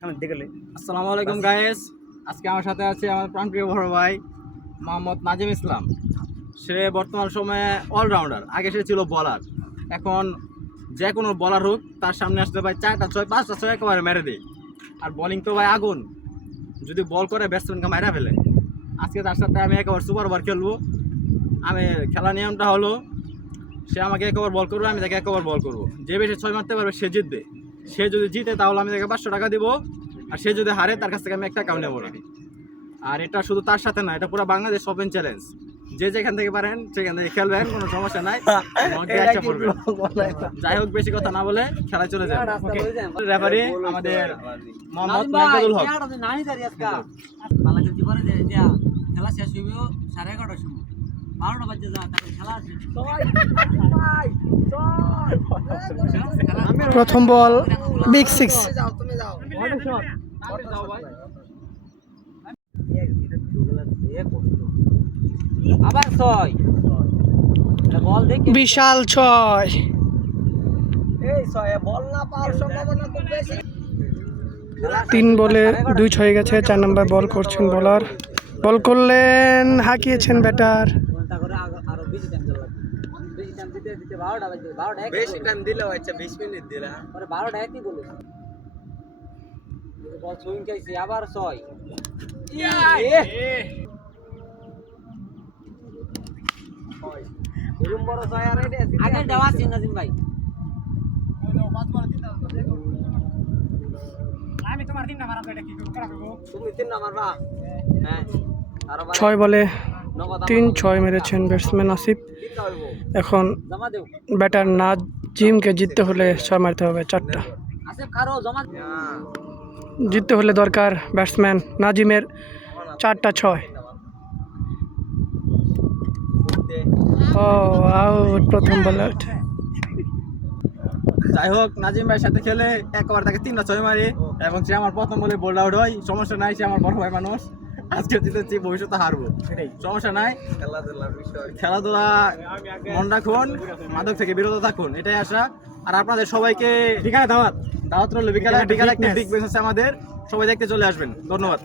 আসসালামু আলাইকুম গাইস। আজকে আমার সাথে আছে আমার প্রাণপ্রিয় বড় ভাই মোহাম্মদ নাজিম ইসলাম। সে বর্তমান সময়ে অলরাউন্ডার। আগে সে ছিল বলার, এখন যে কোনো বলার হোক তার সামনে আসতে ভাই 4টা 6 5টা 6 একেবারে মেরে দেয়। আর বোলিং তো ভাই আগুন, যদি বল করে ব্যাটসম্যানকে মারা ফেলে। আজকে তার সাথে আমি একেবারে সুপার ওভার খেলবো। আমি খেলার নিয়মটা হলো, সে আমাকে এক ওভার বল করবে, আমি তাকে এক ওভার বল করবো। যে বেশি 6 মারতে পারবে সে জিতবে। সে যদি জিতে তাহলে আমি তাকে 500 টাকা দিব, আর সে যদি হারে তার কাছ থেকে আমি 1 টাকাও নেবো না। আর এটা শুধু তার সাথে না, এটা পুরো বাংলাদেশ ওপেন চ্যালেঞ্জ। যে যেখান থেকে পারেন সেখান থেকে খেলবেন, কোনো সমস্যা নাই। যাই হোক, বেশি কথা না বলে খেলায় চলে যায়। রেফারি আমাদের মোহাম্মদ মেহবুবুল হক। খেলা শেষ হইব 11:30টার সময়, 12টা বাজে যা তারপর খেলা আছে। প্রথম বল বিগ 6। আবার 6 বল দেখে বিশাল 6। এই 6 বল না পাওয়ার সম্ভাবনা খুব বেশি। 3 বলে 2 হয়ে গেছে। 4 নম্বর বল করছেন বোলার, বল করলেন, হাঁকিয়েছেন ব্যাটার। ঘন্টা করে আরো বেশি টাইম লাগবে। বেশি টাইম দিতে দিতে 12টা বাজে। 12টা বেশি টাইম দিলেও আচ্ছা 20 মিনিট দিলা, পরে 12টা একই বলে বল সুইং খাইছে। আবার 6 এরকম বড় 6 আর এটা আগে দেওয়া আছে নাজিম ভাই। আমি তোমার 3 না মারব, এটা কি করব? তুমি 3 না মারবা? হ্যাঁ, আর 6 বলে 3-6 মেরেছেন ব্যাটসম্যান আসিফ। এখন জমা দেও ব্যাটার নাজিমকে জিততে হলে 6 মারতে হবে 4টা। আসিফ কারো জমা জিততে হলে দরকার ব্যাটসম্যান নাজিমের 4টা 6। ও আউট প্রথম বলে। যাই হোক, নাজিম ভাইয়ের সাথে খেলে একবার তাকে 3টা 6 মারি এবং সে আমার প্রথম বলে বোল্ড আউট হয়। সমস্যা নাই, সে আমার বড় ভাই মানুষ। আজকে জিতেছি, ভবিষ্যতে হারবো, সমস্যা নাই। খেলাধুলা মন রাখুন, মাদক থেকে বিরত থাকুন, এটাই আশা। আর আপনাদের সবাইকে বিকালে দাওয়াত রইল। বিকালে একটা বিগ ম্যাচ আছে আমাদের, সবাই দেখতে চলে আসবেন। ধন্যবাদ।